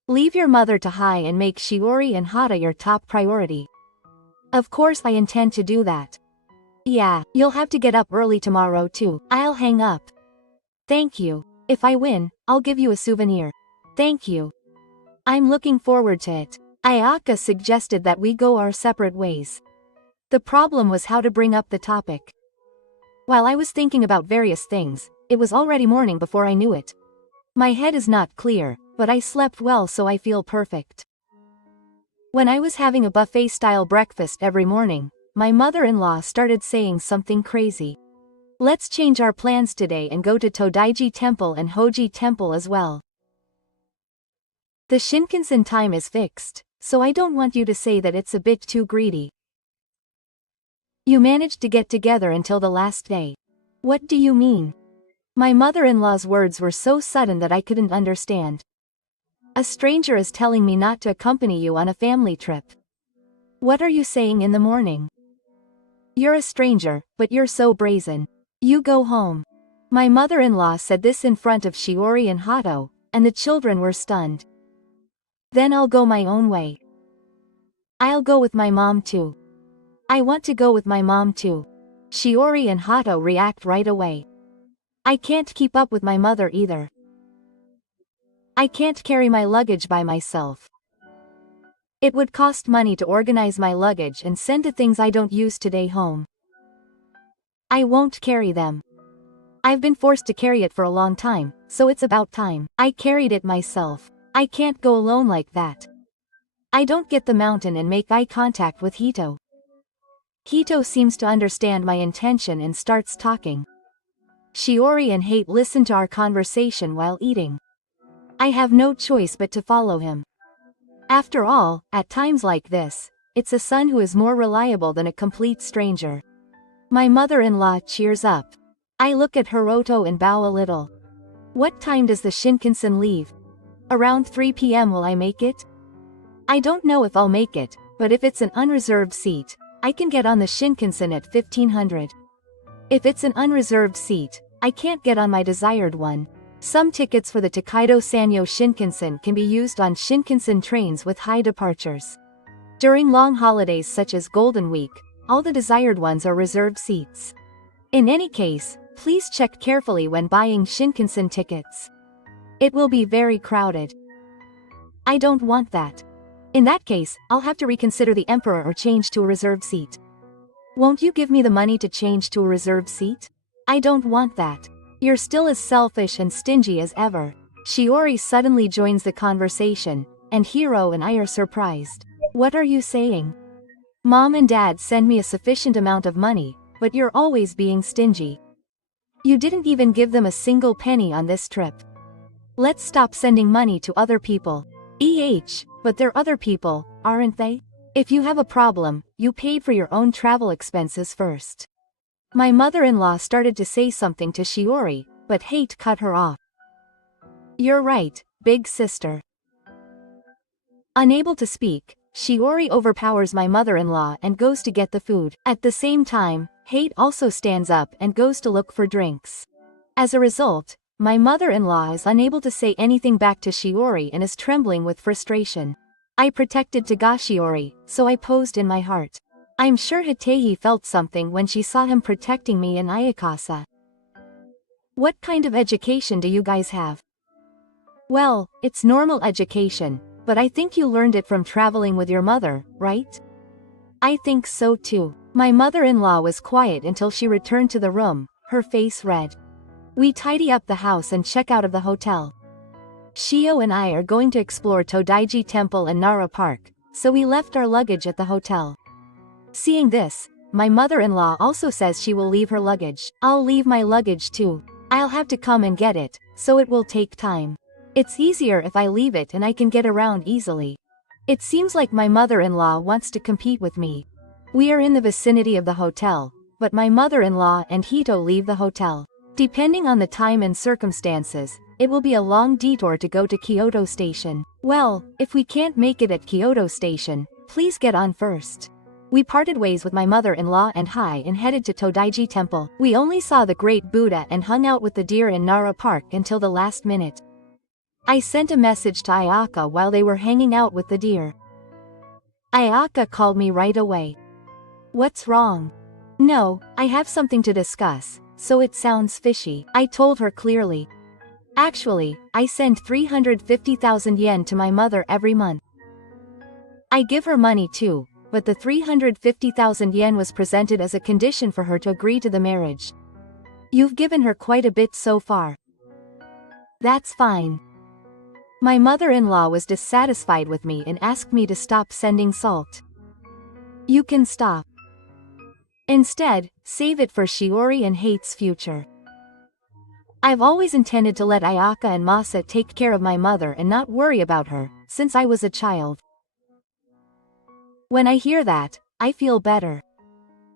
Leave your mother to Hai and make Shiori and Hata your top priority. Of course I intend to do that. Yeah, you'll have to get up early tomorrow too. I'll hang up. Thank you. If I win, I'll give you a souvenir. Thank you. I'm looking forward to it. Ayaka suggested that we go our separate ways. The problem was how to bring up the topic. While I was thinking about various things, it was already morning before I knew it. My head is not clear, but I slept well, so I feel perfect. When I was having a buffet-style breakfast every morning, my mother-in-law started saying something crazy. Let's change our plans today and go to Todaiji Temple and Hoji Temple as well. The Shinkansen time is fixed, so I don't want you to say that it's a bit too greedy. You managed to get together until the last day. What do you mean? My mother-in-law's words were so sudden that I couldn't understand. A stranger is telling me not to accompany you on a family trip. What are you saying in the morning? You're a stranger, but you're so brazen. You go home. My mother-in-law said this in front of Shiori and Hato, and the children were stunned. Then I'll go my own way. I'll go with my mom too. I want to go with my mom too. Shiori and Hato react right away. I can't keep up with my mother either. I can't carry my luggage by myself. It would cost money to organize my luggage and send the things I don't use today home. I won't carry them. I've been forced to carry it for a long time, so it's about time. I carried it myself. I can't go alone like that. I don't get the mountain and make eye contact with Hito. Hito seems to understand my intention and starts talking. Shiori and Hate listen to our conversation while eating. I have no choice but to follow him. After all, at times like this, it's a son who is more reliable than a complete stranger. My mother-in-law cheers up. I look at Hiroto and bow a little. What time does the Shinkansen leave? Around 3 p.m. Will I make it? I don't know if I'll make it, but if it's an unreserved seat, I can get on the Shinkansen at 1500. If it's an unreserved seat, I can't get on my desired one. Some tickets for the Tokaido Sanyo Shinkansen can be used on Shinkansen trains with high departures. During long holidays such as Golden Week, all the desired ones are reserved seats. In any case, please check carefully when buying Shinkansen tickets. It will be very crowded. I don't want that. In that case, I'll have to reconsider the Emperor or change to a reserved seat. Won't you give me the money to change to a reserved seat? I don't want that. You're still as selfish and stingy as ever. Shiori suddenly joins the conversation, and Hiro and I are surprised. What are you saying? Mom and Dad send me a sufficient amount of money, but you're always being stingy. You didn't even give them a single penny on this trip. Let's stop sending money to other people. But they're other people, aren't they? If you have a problem, you paid for your own travel expenses first. My mother-in-law started to say something to Shiori, but Hate cut her off. You're right, big sister. Unable to speak, Shiori overpowers my mother-in-law and goes to get the food. At the same time, Hate also stands up and goes to look for drinks. As a result, my mother-in-law is unable to say anything back to Shiori and is trembling with frustration. I protected Togashiori, so I posed in my heart. I'm sure Hitehi felt something when she saw him protecting me and Ayakasa. What kind of education do you guys have? Well, it's normal education, but I think you learned it from traveling with your mother, right? I think so too. My mother-in-law was quiet until she returned to the room, her face red. We tidy up the house and check out of the hotel. Shio and I are going to explore Todaiji Temple and Nara Park, so we left our luggage at the hotel. Seeing this, my mother-in-law also says she will leave her luggage. I'll leave my luggage too. I'll have to come and get it, so it will take time. It's easier if I leave it and I can get around easily. It seems like my mother-in-law wants to compete with me. We are in the vicinity of the hotel, but my mother-in-law and Hito leave the hotel. Depending on the time and circumstances, it will be a long detour to go to Kyoto Station. Well, if we can't make it at Kyoto Station, please get on first. We parted ways with my mother-in-law and Hai and headed to Todaiji Temple. We only saw the Great Buddha and hung out with the deer in Nara Park until the last minute. I sent a message to Ayaka while they were hanging out with the deer. Ayaka called me right away. What's wrong? No, I have something to discuss, so it sounds fishy. I told her clearly. Actually, I send 350,000 yen to my mother every month. I give her money too, but the 350,000 yen was presented as a condition for her to agree to the marriage. You've given her quite a bit so far. That's fine. My mother-in-law was dissatisfied with me and asked me to stop sending salt. You can stop. Instead, save it for Shiori and Hate's future. I've always intended to let Ayaka and Masa take care of my mother and not worry about her, since I was a child. When I hear that, I feel better.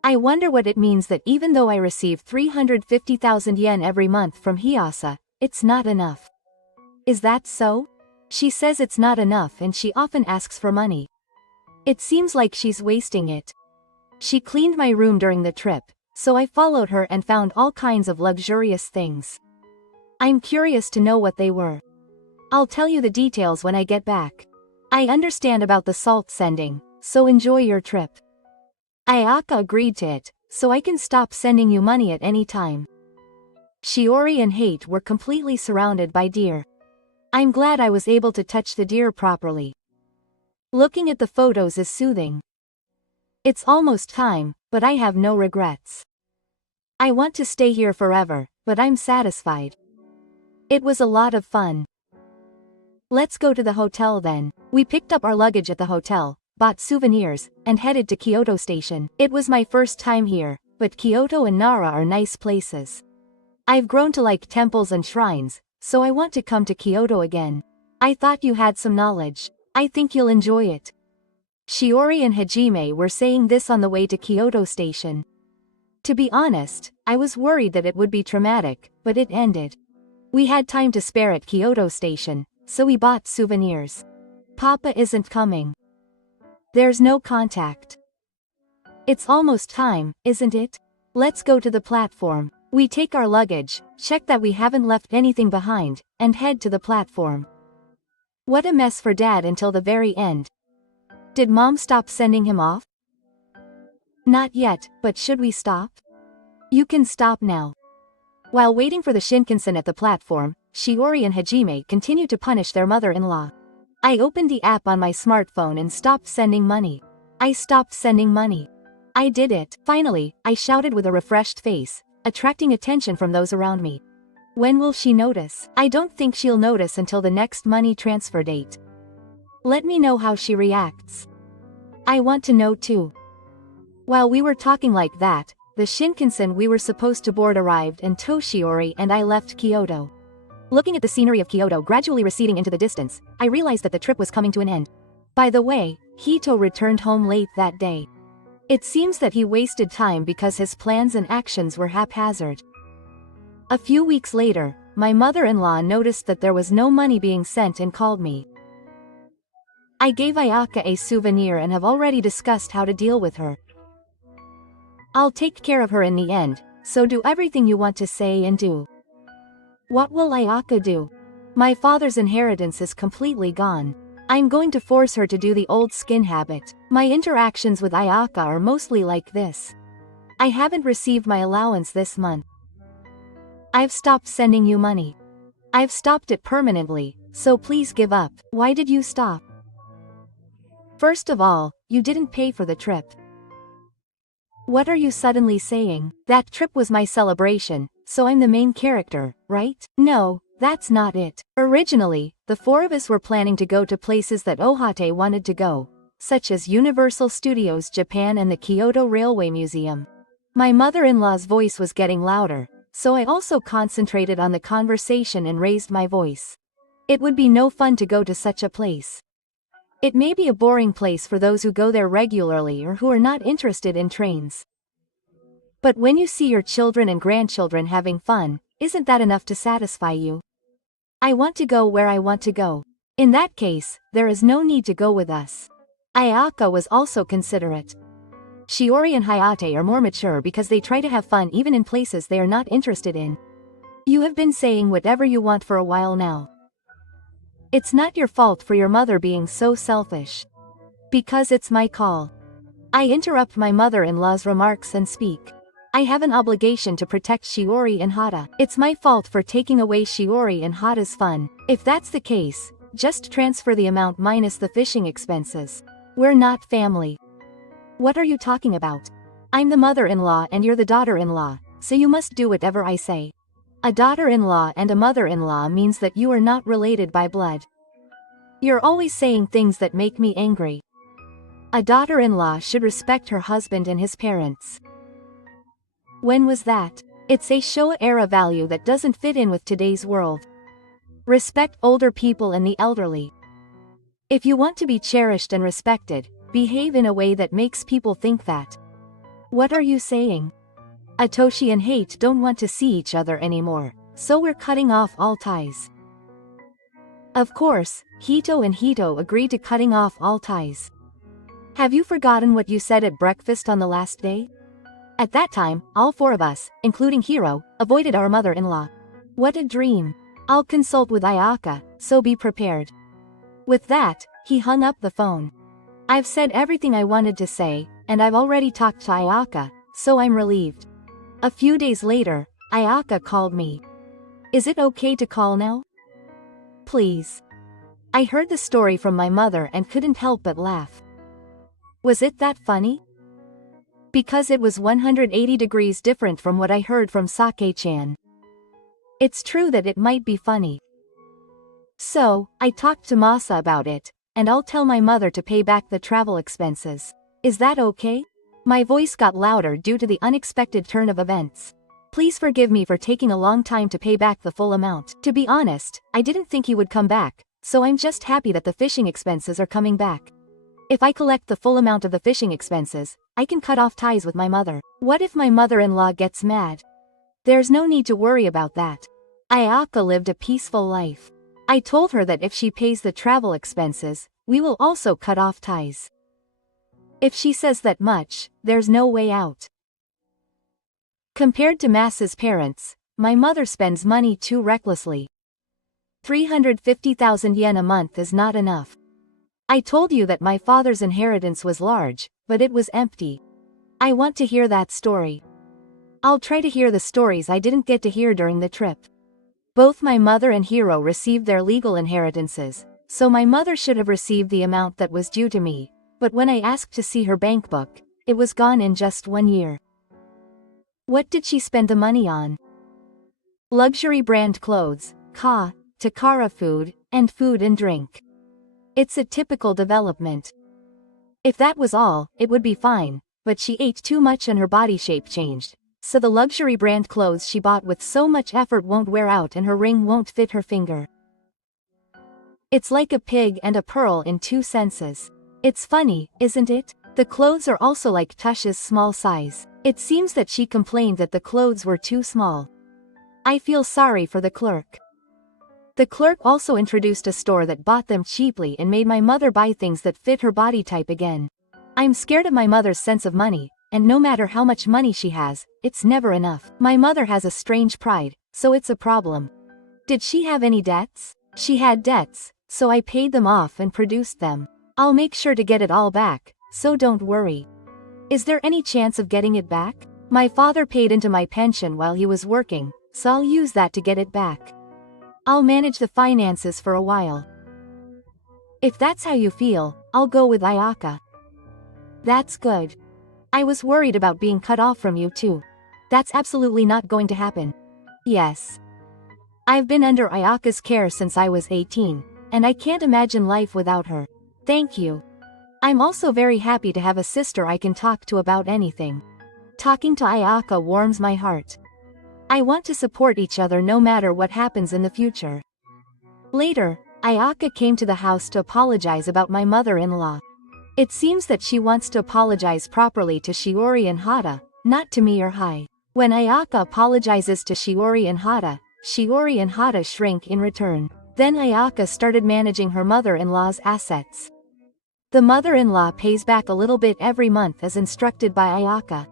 I wonder what it means that even though I receive 350,000 yen every month from Hiyasa, it's not enough. Is that so? She says it's not enough and she often asks for money. It seems like she's wasting it. She cleaned my room during the trip, so I followed her and found all kinds of luxurious things. I'm curious to know what they were. I'll tell you the details when I get back. I understand about the salt sending, so enjoy your trip. Ayaka agreed to it, so I can stop sending you money at any time. Shiori and Hate were completely surrounded by deer. I'm glad I was able to touch the deer properly. Looking at the photos is soothing. It's almost time, but I have no regrets. I want to stay here forever, but I'm satisfied. It was a lot of fun. Let's go to the hotel then. We picked up our luggage at the hotel, bought souvenirs, and headed to Kyoto Station. It was my first time here, but Kyoto and Nara are nice places. I've grown to like temples and shrines, so I want to come to Kyoto again. I thought you had some knowledge. I think you'll enjoy it. Shiori and Hajime were saying this on the way to Kyoto Station. To be honest, I was worried that it would be traumatic, but it ended. We had time to spare at Kyoto Station, so we bought souvenirs. Papa isn't coming. There's no contact. It's almost time, isn't it? Let's go to the platform. We take our luggage, check that we haven't left anything behind, and head to the platform. What a mess for Dad until the very end. Did Mom stop sending him off? Not yet, but should we stop? You can stop now. While waiting for the Shinkansen at the platform, Shiori and Hajime continued to punish their mother-in-law. I opened the app on my smartphone and stopped sending money. I stopped sending money. I did it. Finally, I shouted with a refreshed face, attracting attention from those around me. When will she notice? I don't think she'll notice until the next money transfer date. Let me know how she reacts. I want to know too. While we were talking like that, the Shinkansen we were supposed to board arrived and Toshiori and I left Kyoto. Looking at the scenery of Kyoto gradually receding into the distance, I realized that the trip was coming to an end. By the way, Hito returned home late that day. It seems that he wasted time because his plans and actions were haphazard. A few weeks later, my mother-in-law noticed that there was no money being sent and called me. I gave Ayaka a souvenir and have already discussed how to deal with her. I'll take care of her in the end, so do everything you want to say and do. What will Ayaka do? My father's inheritance is completely gone. I'm going to force her to do the old skin habit. My interactions with Ayaka are mostly like this. I haven't received my allowance this month. I've stopped sending you money. I've stopped it permanently, so please give up. Why did you stop? First of all, you didn't pay for the trip. What are you suddenly saying? That trip was my celebration, so I'm the main character, right? No, that's not it. Originally, the four of us were planning to go to places that Ohate wanted to go, such as Universal Studios Japan and the Kyoto Railway Museum. My mother-in-law's voice was getting louder, so I also concentrated on the conversation and raised my voice. It would be no fun to go to such a place. It may be a boring place for those who go there regularly or who are not interested in trains. But when you see your children and grandchildren having fun, isn't that enough to satisfy you? I want to go where I want to go. In that case, there is no need to go with us. Ayaka was also considerate. Shiori and Hayate are more mature because they try to have fun even in places they are not interested in. You have been saying whatever you want for a while now. It's not your fault for your mother being so selfish. Because it's my call. I interrupt my mother-in-law's remarks and speak. I have an obligation to protect Shiori and Hata. It's my fault for taking away Shiori and Hata's fun. If that's the case, just transfer the amount minus the fishing expenses. We're not family. What are you talking about? I'm the mother-in-law and you're the daughter-in-law, so you must do whatever I say. A daughter-in-law and a mother-in-law means that you are not related by blood. You're always saying things that make me angry. A daughter-in-law should respect her husband and his parents. When was that? It's a Showa-era value that doesn't fit in with today's world. Respect older people and the elderly. If you want to be cherished and respected, behave in a way that makes people think that. What are you saying? Atoshi and Hate don't want to see each other anymore, so we're cutting off all ties. Of course, Hito and Hito agreed to cutting off all ties. Have you forgotten what you said at breakfast on the last day? At that time, all four of us, including Hiro, avoided our mother-in-law. What a dream. I'll consult with Ayaka, so be prepared. With that, he hung up the phone. I've said everything I wanted to say, and I've already talked to Ayaka, so I'm relieved. A few days later, Ayaka called me. Is it okay to call now? Please. I heard the story from my mother and couldn't help but laugh. Was it that funny? Because it was 180 degrees different from what I heard from Sake-chan. It's true that it might be funny. So, I talked to Masa about it, and I'll tell my mother to pay back the travel expenses. Is that okay? My voice got louder due to the unexpected turn of events. Please forgive me for taking a long time to pay back the full amount. To be honest, I didn't think he would come back, so I'm just happy that the fishing expenses are coming back. If I collect the full amount of the fishing expenses, I can cut off ties with my mother. What if my mother-in-law gets mad? There's no need to worry about that. Ayaka lived a peaceful life. I told her that if she pays the travel expenses, we will also cut off ties. If she says that much, there's no way out. Compared to Masa's parents, my mother spends money too recklessly. 350,000 yen a month is not enough. I told you that my father's inheritance was large, but it was empty. I want to hear that story. I'll try to hear the stories I didn't get to hear during the trip. Both my mother and Hiro received their legal inheritances, so my mother should have received the amount that was due to me, but when I asked to see her bank book, it was gone in just 1 year. What did she spend the money on? Luxury brand clothes, Takara food, and food and drink. It's a typical development. If that was all, it would be fine, but she ate too much and her body shape changed, so the luxury brand clothes she bought with so much effort won't wear out and her ring won't fit her finger. It's like a pig and a pearl in two senses. It's funny, isn't it? The clothes are also like Tush's small size. It seems that she complained that the clothes were too small. I feel sorry for the clerk. The clerk also introduced a store that bought them cheaply and made my mother buy things that fit her body type again. I'm scared of my mother's sense of money, and no matter how much money she has, it's never enough. My mother has a strange pride, so it's a problem. Did she have any debts? She had debts, so I paid them off and produced them. I'll make sure to get it all back, so don't worry. Is there any chance of getting it back? My father paid into my pension while he was working, so I'll use that to get it back. I'll manage the finances for a while. If that's how you feel, I'll go with Ayaka. That's good. I was worried about being cut off from you too. That's absolutely not going to happen. Yes. I've been under Ayaka's care since I was 18, and I can't imagine life without her. Thank you. I'm also very happy to have a sister I can talk to about anything. Talking to Ayaka warms my heart. I want to support each other no matter what happens in the future. Later, Ayaka came to the house to apologize about my mother-in-law. It seems that she wants to apologize properly to Shiori and Hata, not to me or Hai. When Ayaka apologizes to Shiori and Hata shrink in return. Then Ayaka started managing her mother-in-law's assets. The mother-in-law pays back a little bit every month as instructed by Ayaka.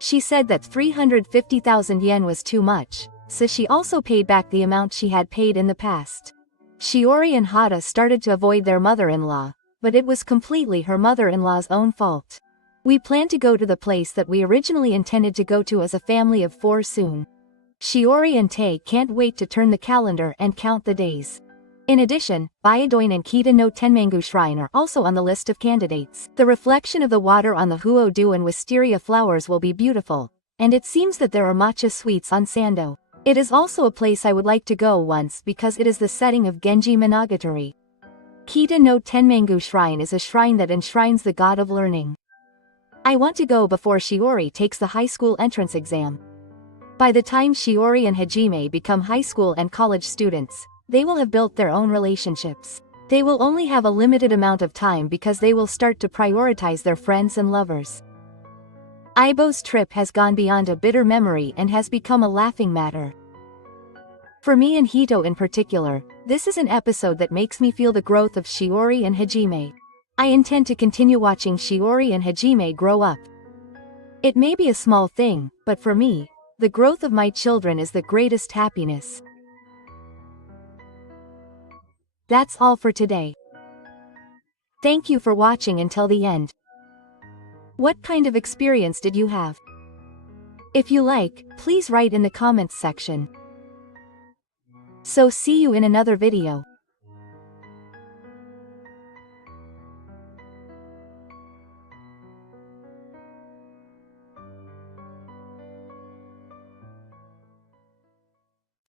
She said that 350,000 yen was too much, so she also paid back the amount she had paid in the past. Shiori and Hata started to avoid their mother-in-law, but it was completely her mother-in-law's own fault. We plan to go to the place that we originally intended to go to as a family of 4 soon. Shiori and Tae can't wait to turn the calendar and count the days. In addition, Bayadoin and Kita no Tenmangu Shrine are also on the list of candidates. The reflection of the water on the Huo-do and wisteria flowers will be beautiful, and it seems that there are matcha sweets on Sando. It is also a place I would like to go once because it is the setting of Genji Monogatari. Kita no Tenmangu Shrine is a shrine that enshrines the god of learning. I want to go before Shiori takes the high school entrance exam. By the time Shiori and Hajime become high school and college students, they will have built their own relationships. They will only have a limited amount of time because they will start to prioritize their friends and lovers. Aibo's trip has gone beyond a bitter memory and has become a laughing matter. For me and Hito in particular, this is an episode that makes me feel the growth of Shiori and Hajime. I intend to continue watching Shiori and Hajime grow up. It may be a small thing, but for me, the growth of my children is the greatest happiness. That's all for today. Thank you for watching until the end. What kind of experience did you have? If you like, please write in the comments section. So see you in another video.